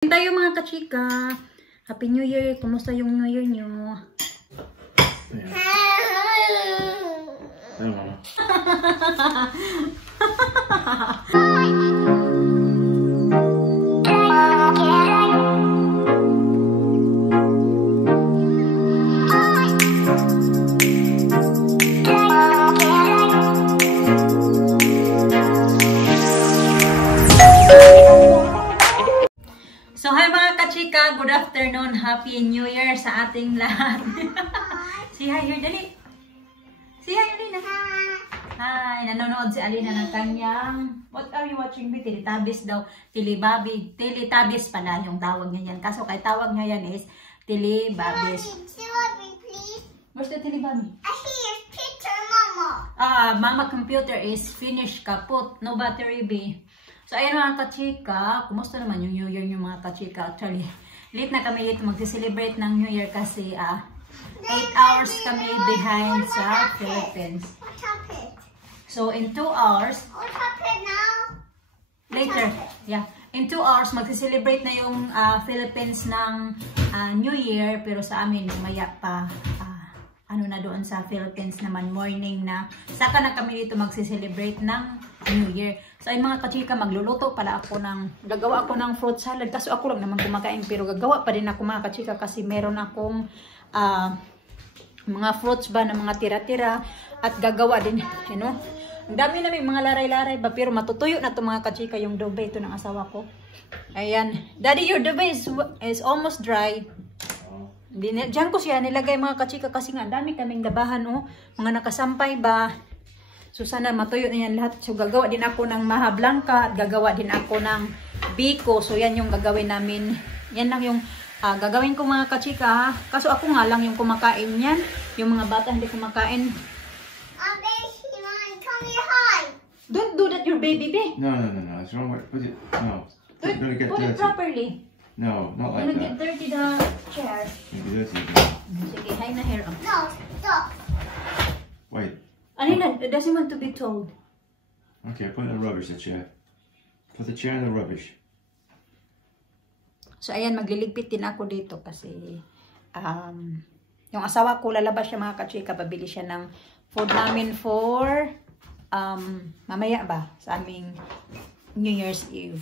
Tayo mga kachika. Happy New Year. Kumusta yung New Year nyo? So, hi mga kachika, good afternoon, Happy New Year sa ating lahat. Say hi here, dali. Say hi, Alina. Hi, nanonood si Alina ng kanyang, what are you watching me? Teletubbies daw, Teletubbies pala yung tawag niya yan. Kaso kay tawag niya yan is Teletubbies. Where's the Teletubbies? Here's picture, Mama. Mama computer is finished, kaput, no battery B. So, ayan mga kachika, kumusta naman yung New Year yung mga kachika? Actually, late na kami dito mag-celebrate ng New Year kasi 8 hours kami behind sa Philippines. What happened? So, in 2 hours, What happened now? later, yeah, in 2 hours, mag-celebrate na yung Philippines ng New Year, pero sa amin, maya pa, ano na doon sa Philippines naman, morning na, saka na kami dito mag-celebrate ng New Year. So ay mga kachika, magluluto pala ako gagawa ako ng fruit salad. Kaso ako lang naman kumakain, pero gagawa pa din ako mga kachika kasi meron akong mga fruits ba na mga tira-tira at gagawa din, you know. Ang dami namin mga laray-laray ba, pero matutuyo na to mga kachika yung dube ito ng asawa ko. Ayan. Daddy, your dube is almost dry. Diyan ko siya nilagay mga kachika kasi nga dami kaming gabahan, oh. Mga nakasampay ba. So, sana matuyo na yan lahat. So, gagawa din ako ng maha blanca at gagawa din ako ng biko. So, yan yung gagawin namin. Yan lang yung gagawin ko mga kachika, ha? Kaso ako nga lang yung kumakain yan. Yung mga bata hindi kumakain. Come here, hi. Don't do that, your baby, be. No. It's wrong way. Put it. No. It's gonna get Put it dirty. properly. No, not like Gonna that. get dirty the chair. Maybe dirty. Sige, hi na hair. No, stop. Wait. Alina, doesn't want to be told. Okay, put it in the rubbish, the chair. Put the chair in the rubbish. So, ayan, magliligpit din ako dito kasi yung asawa ko, lalabas siya mga kachika, pabili siya ng food namin for mamaya ba, sa aming New Year's Eve.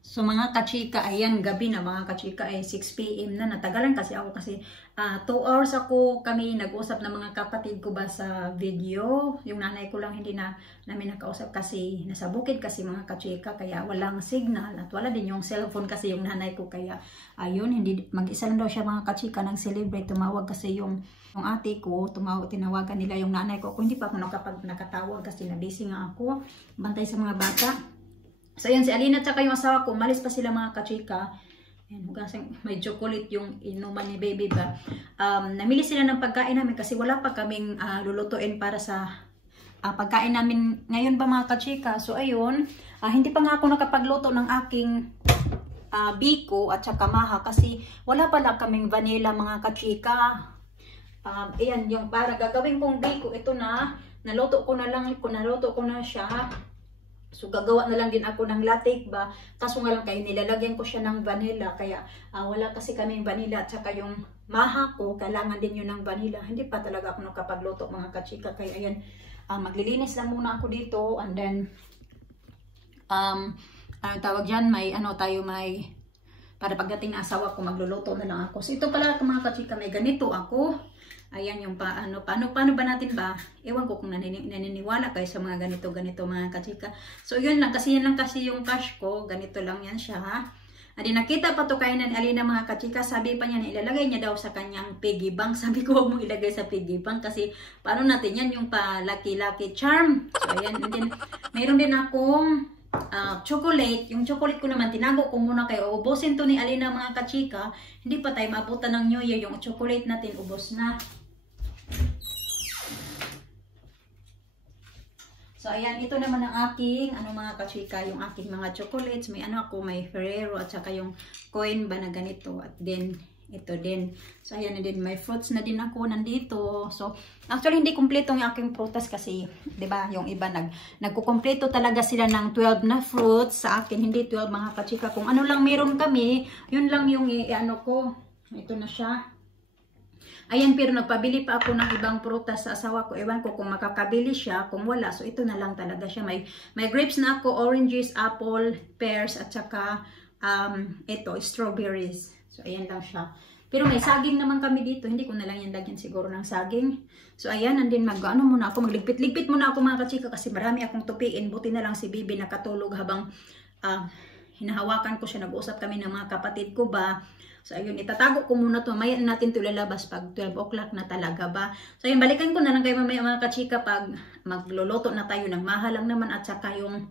So, mga kachika, ayan, gabi na mga kachika ay 6 PM na. Natagalan kasi ako kasi 2 hours kami nag-usap ng mga kapatid ko ba sa video. Yung nanay ko lang hindi na namin nakausap kasi nasa bukid kasi mga kachika, kaya walang signal at wala din yung cellphone kasi yung nanay ko, kaya ayun, hindi mag-isa lang daw siya mga kachika nag-celebrate. Tumawag kasi yung ate ko, tinawagan nila yung nanay ko. Kung hindi pa ako nakatawag kasi na-busy nga ako, bantay sa mga bata. So, ayan, si Alina at saka yung asawa ko, umalis pa sila mga kachika. Ayan, hugasang may chocolate yung inuman ni baby ba. Namili sila ng pagkain namin kasi wala pa kaming lulutuin para sa pagkain namin ngayon ba mga kachika. So, ayun, hindi pa nga ako nakapagluto ng aking biko at saka maha kasi wala pala kaming vanilla mga kachika. Ayan, yung para gagawin kong biko, ito na, naluto ko na siya. So, gagawa na lang din ako ng latte ba. Kaso nga lang kayo, nilalagyan ko siya ng vanilla. Kaya, wala kasi kaming vanilla. At saka yung maha ko, kailangan din yun ng vanilla. Hindi pa talaga ako nakapagluto mga kachika. Kaya, ayan, maglilinis lang muna ako dito. And then, tawag dyan, may para pagdating na asawa ko, magluluto na lang ako. So, ito pala mga kachika, may ganito ako. Ayan yung paano ba natin ba? Ewan ko kung naniniwala kayo sa mga ganito mga kachika. So yun lang kasi yung cash ko, ganito lang yan siya, ha. Adi nakita pa to kayo ni Alina mga kachika, sabi pa niya na ilalagay niya daw sa kanyang piggy bank. Sabi ko huwag mong ilagay sa piggy bank kasi paano natin yan yung pa lucky charm. So ayan, and then mayroon din akong chocolate. Yung chocolate ko naman, tinago ko muna kayo. Ubusin to ni Alina mga kachika. Hindi pa tayo maabutan ng New Year. Yung chocolate natin, ubos na. So, ayan, ito naman ang aking, mga kachika, yung aking mga chocolates. May may Ferrero at saka yung coin ba na ganito. At then, Ito din. So, ayan na din. May fruits na din ako nandito. So, actually, hindi kumpleto yung aking prutas kasi, di ba, yung iba nagkukumpleto talaga sila ng 12 na fruits. Sa akin, hindi 12 mga kachika. Kung ano lang meron kami, yun lang yung ano ko. Ito na siya. Ayan, pero nagpabili pa ako ng ibang prutas sa asawa ko. Ewan ko kung makakabili siya, kung wala. So, ito na lang talaga siya. May grapes na ako, oranges, apple, pears, at saka ito, strawberries. So, ayan lang siya. Pero may saging naman kami dito. Hindi ko na lang yan lagyan siguro ng saging. So, ayan, nandin mag-ano muna ako. Magligpit-ligpit muna ako mga kachika kasi marami akong tupiin. Buti na lang si Bibi nakatulog habang hinahawakan ko siya. Nag-uusap kami ng mga kapatid ko ba. So, ayun, itatago ko muna ito. Mamaya natin ito lalabas pag 12 o'clock na talaga ba. So, ayun, balikan ko na lang kayo mamaya mga kachika pag magluluto na tayo ng mahalang naman at saka yung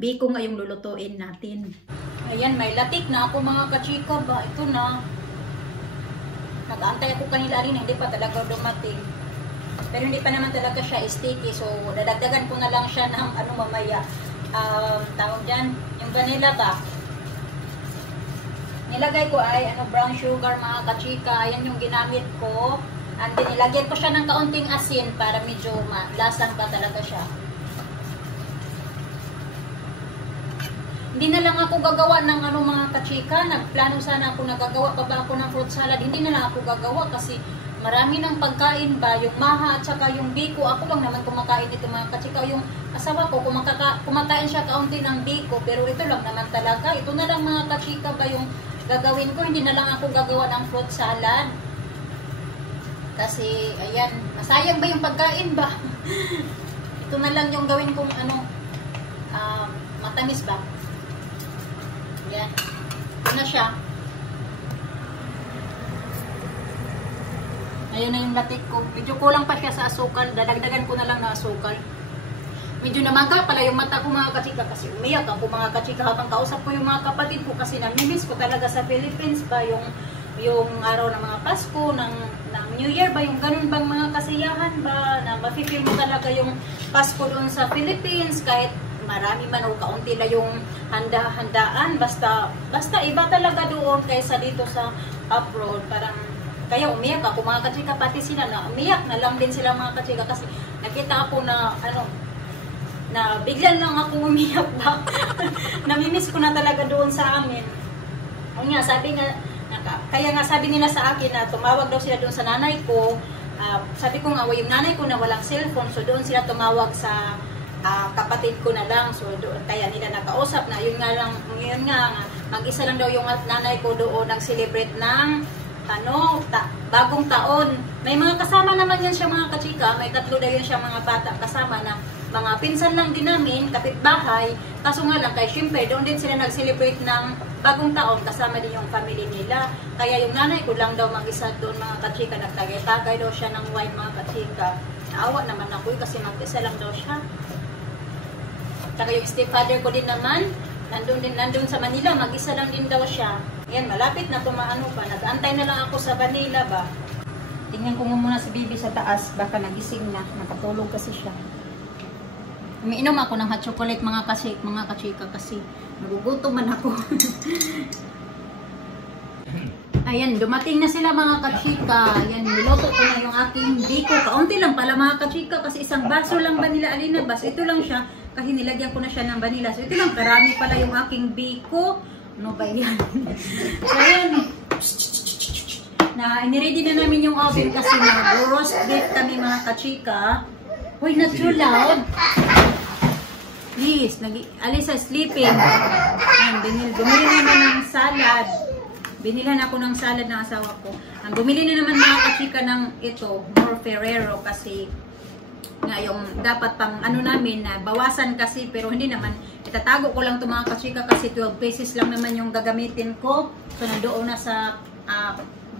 biko nga yung lulutuin natin. Ayan, may latik na ako mga kachika ba. Ito na. Nag-aantay ako kanila rin. Hindi pa talaga dumating. Pero hindi pa naman talaga siya sticky. So, dadagdagan ko na lang siya ng ano mamaya. Tawag dyan. Yung vanilla ba? Nilagay ko ay brown sugar mga kachika. Ayan yung ginamit ko. And then nilagyan ko siya ng kaunting asin para medyo lasang pa talaga siya. Hindi na lang ako gagawa ng mga kachika. Nagplano sana ako nagagawa pa ba ako ng fruit salad. Hindi na lang ako gagawa kasi marami ng pagkain ba. Yung maha at saka yung biko. Ako lang naman kumakain ito mga kachika. Yung asawa ko kumakain siya kaunti ng biko. Pero ito lang naman talaga. Ito na lang mga kachika ba yung gagawin ko. Hindi na lang ako gagawa ng fruit salad. Kasi ayan. Masayang ba yung pagkain ba? Ito na lang yung gawin kong matamis ba. Yan. Ito na siya. Ayan na yung latik ko. Medyo kulang pa siya sa asukal. Dadagdagan ko na lang na asukal. Medyo namaga pala yung mata ko mga kachika. Kasi umiyak ako mga kachika habang kausap ko yung mga kapatid ko. Kasi namimiss ko talaga sa Philippines ba yung araw ng mga Pasko, ng New Year ba, yung ganun bang mga kasiyahan ba, na mafe-feel mo talaga yung Pasko doon sa Philippines kahit marami man o kaunti na yung handa-handaan, basta iba talaga doon kaysa dito sa abroad. Parang kaya umiyak ako mga kachika, pati sila na umiyak na lang din sila mga kachika kasi nakita ako na na biglan lang ako umiyak ba. Namimiss ko na talaga doon sa amin. Ang nga sabi nga kaya nga sabi nila sa akin na tumawag daw sila doon sa nanay ko. Sabi ko nga yung nanay ko na walang cellphone, so doon sila tumawag sa kapatid ko na lang. So doon kaya nila nakausap na yun nga mag-isa lang daw yung nanay ko doon nag-celebrate ng bagong taon. May mga kasama naman yan siya mga kachika. May 3 daw yun siya mga bata kasama na mga pinsan lang din namin, kapitbahay. Kaso nga lang, kaya syempre, doon din sila nag-celebrate ng bagong taon, kasama din yung family nila. Kaya yung nanay ko lang daw mag-isa doon mga kachika, nagtagay-tagay daw siya ng wine mga kachika. Naawa naman ako kasi mag-isa lang daw siya. Saka yung stepfather ko din naman, nandun sa Manila, mag-isa lang din daw siya. Yan, malapit na tumaano pa. Nag-antay na lang ako sa Manila ba. Tingnan ko muna si Bibi sa taas, baka nagising na. Nakatulog kasi siya. Umiinom ako ng hot chocolate mga kachika kasi nagugutom man ako. Ayan, dumating na sila mga kachika. Ayan, niloto ko na yung aking biko. Kaunti lang pala mga kachika kasi isang baso lang vanilla alina bas. Ito lang siya kasi nilagyan ko na siya ng vanilla. So ito lang, karami pala yung aking biko. Ano ba yan? So ayan, iniready na namin yung oven kasi mag-roast beef kami mga kachika. Uy, not too loud. Please, Alisa sleeping. Bumili naman ng salad. Binilhan ako ng salad ng asawa ko. Bumili na naman mga kachika ng ito, more Ferrero kasi nga yung dapat pang namin na bawasan kasi pero hindi naman. Itatago ko lang ito mga kachika kasi 12 pesos lang naman yung gagamitin ko. So nandoon na sa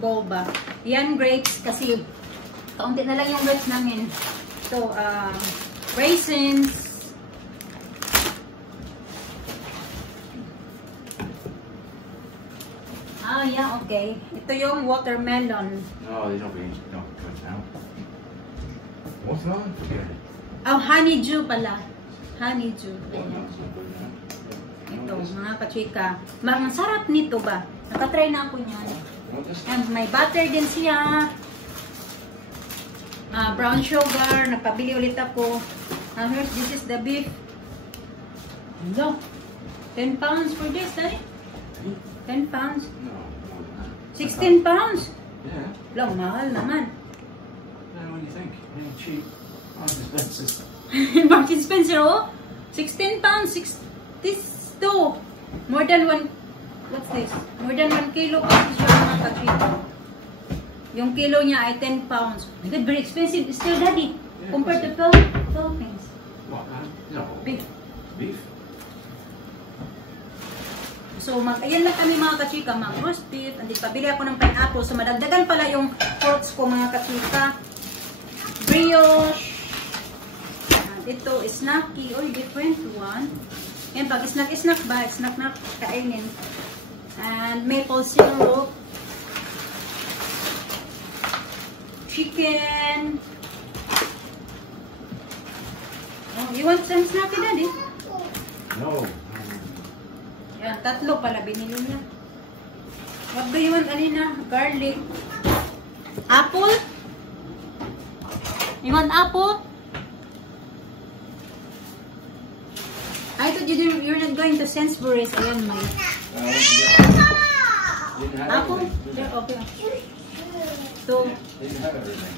bowl ba. Yan grapes kasi kaunti na lang yung grapes namin. So raisins. Yeah, okay. Ito yung watermelon. Oh, these don't be good now. What's that? Forget it. Oh, honeydew pala. Honeydew. Watermelon's not good now. Ito, mga kachika. Ang sarap nito ba? Nakatry na ako niyan. And may butter din siya. Brown sugar. Nagpabili ulit ako. This is the beef. No. 10 pounds for this, Daddy? 10 pounds? No, more than that. 16 pounds? Yeah. Lang, mahal naman. What do you think? Yeah, cheap. Marks and Spencer's. Marks and Spencer, oh? 16 pounds, 62. More than 1, what's this? More than 1 kilo kasi siya mga kachika. Yung kilo niya ay 10 pounds. My God, very expensive still, Daddy. Yeah, Compared to Philippines. What, no. Beef. Beef? So, ayan na kami mga kachika, mga roast beef. Andit, pabili ako ng pineapple. So, madagdagan pala yung fruits ko mga kachika. Brioche. And ito, snacky. Oy, different one. Yan, pag snack ba? Snack na kainin. And maple syrup. Chicken. Oh, you want some snacky, Daddy? No. Yan, tatlo pala binili niya. What do you want, Alina? Garlic. Apple? You want apple? I thought you're not going to Sainsbury's. Ayan, may apple? Yeah, okay. So, Didn't have everything.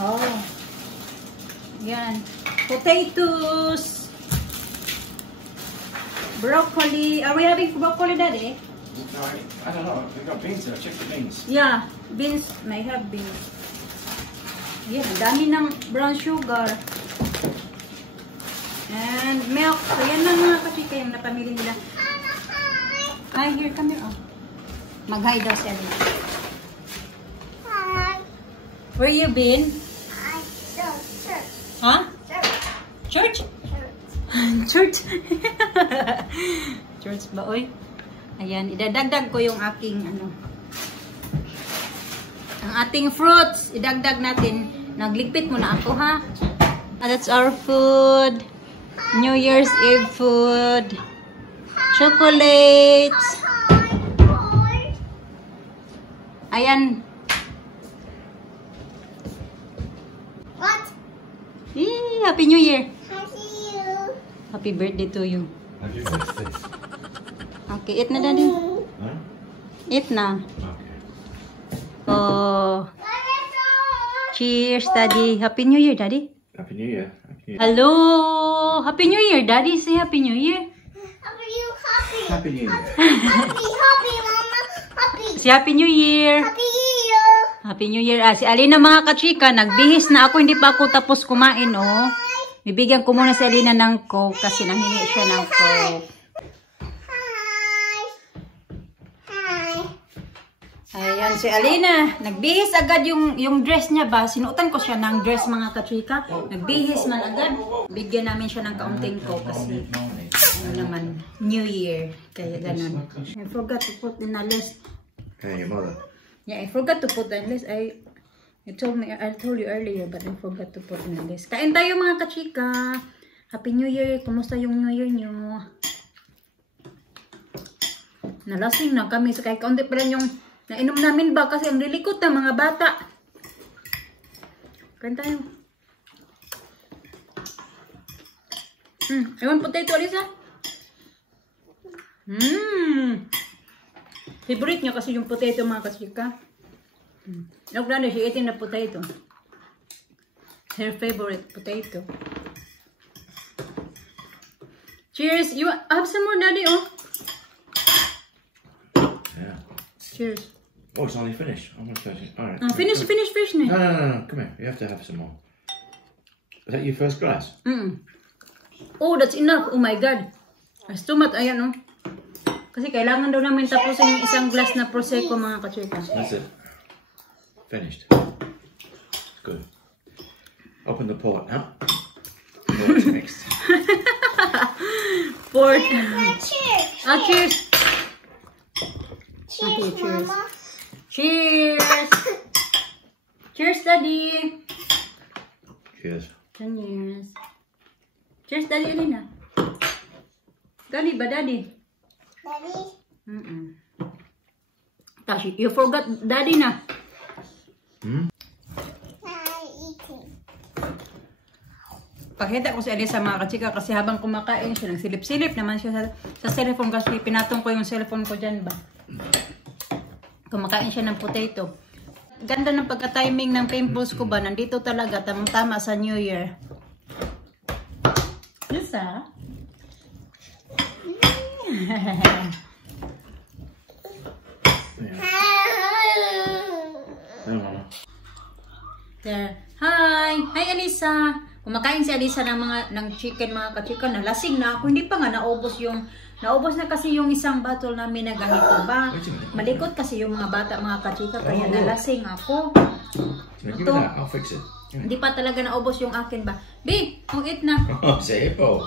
oh. Yan. Potatoes. Broccoli. Are we having broccoli, Daddy? No, I don't know. We've got beans there. Check the beans. Yeah, beans. May have beans. Yeah, dami ng brown sugar. And milk. So, yan lang mga kachika yung napamili nila. Ay, here, come here. Oh. Mag-hi daw siya. Hi. Where you been? I don't church. Huh? Church. Church? Church. Church ba, oy? Ayan, idadagdag ko yung aking, ang ating fruits. Idagdag natin. Nagligpit muna ako, ha? That's our food. New Year's Eve food. Chocolates. Ayan. What? Happy New Year. I see you. Happy birthday to you. Have you fixed this? Okay, eat na, Daddy. Huh? Eat na. Okay. Oh. Cheers, Daddy. Happy New Year, Daddy. Happy New Year. Happy New Year. Hello. Happy New Year, Daddy. Say Happy New Year. Happy you happy. Happy New Year. Happy mama. Happy. Say Happy New Year. Happy you. Happy New Year. Si Alina mga kachika, nagbihis na ako. Hindi pa ako tapos kumain, oh. Bibigyan ko muna si Alina ng Coke kasi nanghingi siya ng Coke. Hi. Hi. Ayan, si Alina. Nagbihis agad yung dress niya ba? Sinuotan ko siya ng dress mga kachika. Nagbihis man agad. Bigyan namin siya ng kaunting Coke kasi naman, New Year. Kaya ganun. I forgot to put in a list. Hey, your mother. Yeah, I forgot to put in a list. I told you earlier, but I forgot to put in a list. Kain tayo mga kachika. Happy New Year. Kumusta yung New Year nyo? Nalasing na kami. So, kahit kaunti pa lang yung nainom namin ba? Kasi ang lilikot ng mga bata. Kain tayo. I want potato, Alisa. Favorite niya kasi yung potato mga kachika. Look down there, she eating the potato. Her favorite potato. Cheers! You have some more, Daddy? Oh. Yeah. Cheers. Oh, it's only finished. I'm gonna finish it. All right. Finish No, na. no. Come here. You have to have some more. Is that your first glass? Oh, that's enough. Oh my God. As too much. Ayan, oh. Kasi kailangan daw namin tapusin yung isang glass na Prosecco, mga kachika. That's it. Finished. Good. Open the port now. It's mixed. Port. Cheers. Cheers. Cheers, Okay, cheers. Mama. Cheers. Cheers, Daddy. Cheers. Cheers. Cheers, Daddy Alina. Daddy ba, Daddy? Daddy. Tashi, you forgot daddy na. Hmm? Pakita ko si Alisa mga kachika kasi habang kumakain siya, nagsilip-silip naman siya sa cellphone kasi pinatong ko yung cellphone ko dyan ba. Kumakain siya ng potato. Ganda ng pagka-timing ng pimples ko ba, nandito talaga, tamang-tama sa New Year. Alisa? There. Hi! Hi Alisa! Kumakain si Alisa ng chicken mga kachika. Nalasing na ako. Hindi pa nga naubos na kasi yung isang bottle namin na ganito ba. Malikot kasi yung mga bata mga kachika. Kaya nalasing ako. Give me that. I'll fix it. Hindi pa talaga naubos yung akin ba. B! Kung eat na. Oh, say it, po.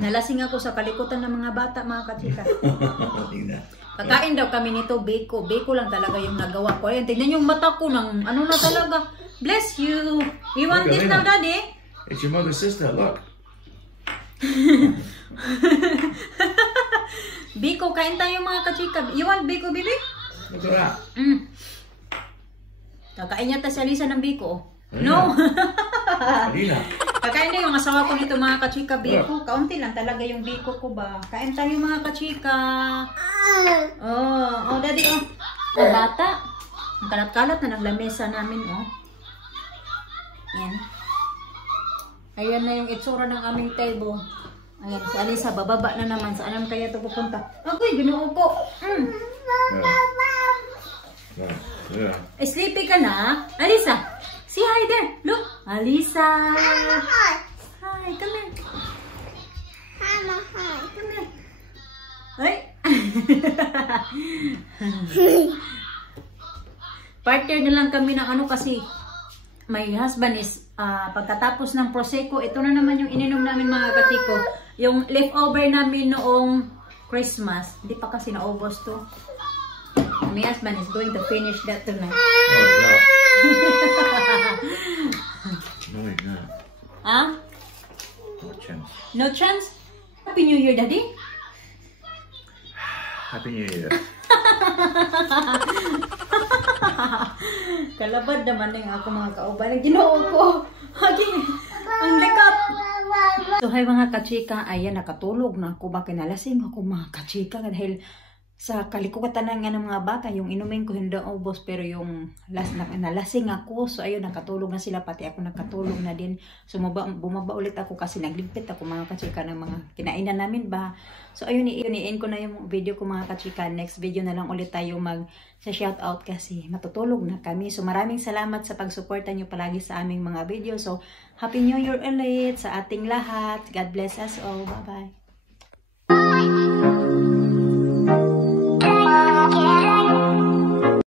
Nalasing ako sa kalikutan ng mga bata mga kachika. Kakain daw kami nito, beko. Beko lang talaga yung nagawa ko. Ayan, tignan yung mata ko ng ano na talaga. Bless you. You want this now, Daddy? It's your mother's sister, look. Beko, kain tayo mga kachika. You want beko, baby? Look at that. Kakain yata si Alisa ng beko. No. Alina. Kakain na yung asawa ko nito mga kachika, beko. Kaunti lang talaga yung beko ko ba. Kain tayo mga kachika. Oh, Daddy, oh. Oh, bata. Ang kalat-kalat na ng lamesa namin, oh. Yan. Ayan na yung itsura ng aming table. Ayan, si Alisa, bababa na naman. Saan kaya ito pupunta? Agoy, ginoo ko. Yeah. Sleepy ka na? Alisa, say hi there. Look, Alisa. Hi, come here. Come here. Ay. Partner na lang kami ng ano kasi my husband is pagkatapos ng prosecco, ito na naman yung ininom namin mga katiko. Yung leftover namin noong Christmas. Hindi pa kasi naubos to. My husband is going to finish that tonight. Oh, no. No, he's not. Huh? No chance. No chance? Happy New Year, Daddy? Happy New Year. Kalabad naman yung ako mga kauban. Ginoo ko. Ang likap. So, hi mga kachika. Ayan, nakatulog na ako. Bakit nalasing ako mga kachika? Dahil sa kalikukatan nga ng mga bata, yung inumin ko hindi ubos, pero yung nalasing ako. So, ayun, nakatulog na sila. Pati ako nakatulog na din. So, bumaba ulit ako kasi nagligpit ako mga kachika ng mga kinainan namin ba. So, ayun, i-end ko na yung video ko mga kachika. Next video na lang ulit tayo mag-shoutout kasi matutulog na kami. So, maraming salamat sa pagsuporta nyo palagi sa aming mga video. So, Happy New Year ulit sa ating lahat. God bless us all. Bye-bye.